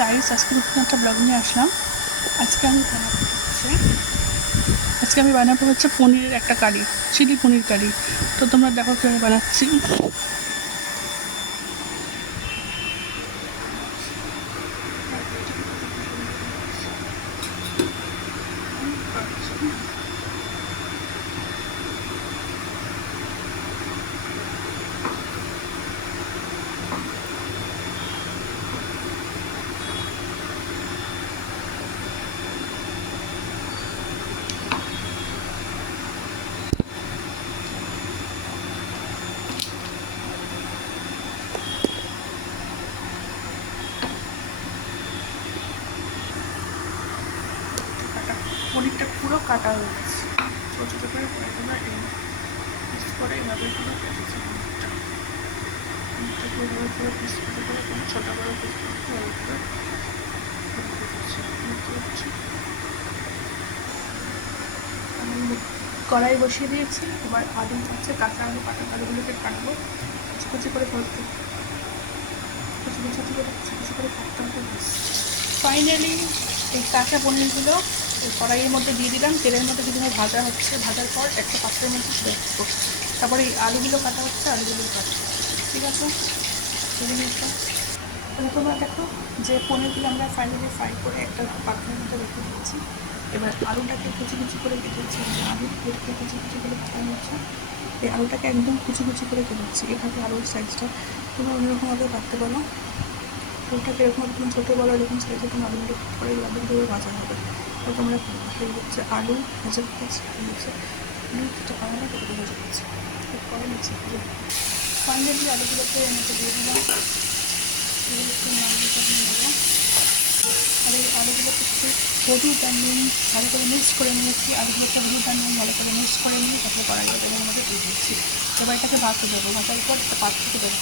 Guys, আজকে নতুন একটা ব্লগ নিয়ে আসলাম। আজকে আমি বানাবো হচ্ছে পনিরের একটা কারি, চিলি পনির কারি। তো তোমরা দেখো কীভাবে বানাচ্ছি। পনিরটা পুরো কাটা হয়ে গেছে, ছোটো ছোটো করে তোমরা পিস করে এভাবে পুরো কেটেছি। পনিরটা পুরো পিস করে ছোটো বড়ো পিস করে কড়াই বসিয়ে দিয়েছি। এবার আলু হচ্ছে কাঁচা আলু, কাটা আলুগুলোকে কাটবো, কুচি কুচি করে ফেলতে, কুচি কুচি করে কাটতে হবে। ফাইনালি এই কাঁচা পনিরগুলো কড়াইয়ের মধ্যে দিয়ে দিলাম, তেলের মধ্যে বিভিন্ন ভাজা হচ্ছে। ভাজার পর একটা পাত্রের মধ্যে রাখবো। তারপরে এই আলুগুলো কাটা হচ্ছে, আলুগুলো কাটা, ঠিক আছে। তোমরা দেখো যে পনিরগুলো আমরা ফাইনালি ফ্রাই করে একটা পাত্রের মধ্যে রেখে দিচ্ছি। এবার আলুটাকে কুচি কুচি করে কেটেছি, আলু কুচি কুচি করে কাটানো হচ্ছে। এই আলুটাকে একদম কুচি কুচি করে কেটেছি। এভাবে আলুর সাইজটা তোমরা অন্যরকমভাবে কাটতে পারো। ওটাকে এরকম ছোটো বড়ো এরকম সাইজে তোমার আলুগুলো করে আলুগুলো ভাজা হবে। তো তোমরা সেই হচ্ছে আলু ভাজা করছি, হচ্ছে আলুটা আলাদা করে ভাজা করছি, করে নিচ্ছি। ফাইনালি আলুগুলোকে এনেতে দিয়ে দিলাম, এগুলো একটু নাড়িয়ে নেবো। আর এই আলুগুলোকে একটু হলুদ আর নুন ভালো করে মিক্স করে নিয়েছি। আলুগুলোকে হলুদ আর নুন ভালো করে মিক্স করে নিয়ে তারপরে কড়াইয়ে তেলের মধ্যে দিয়ে দিচ্ছি। এবার এটাকে ভাজতে দেবো। ভাজার পর একটা পাত্রকে দেবো।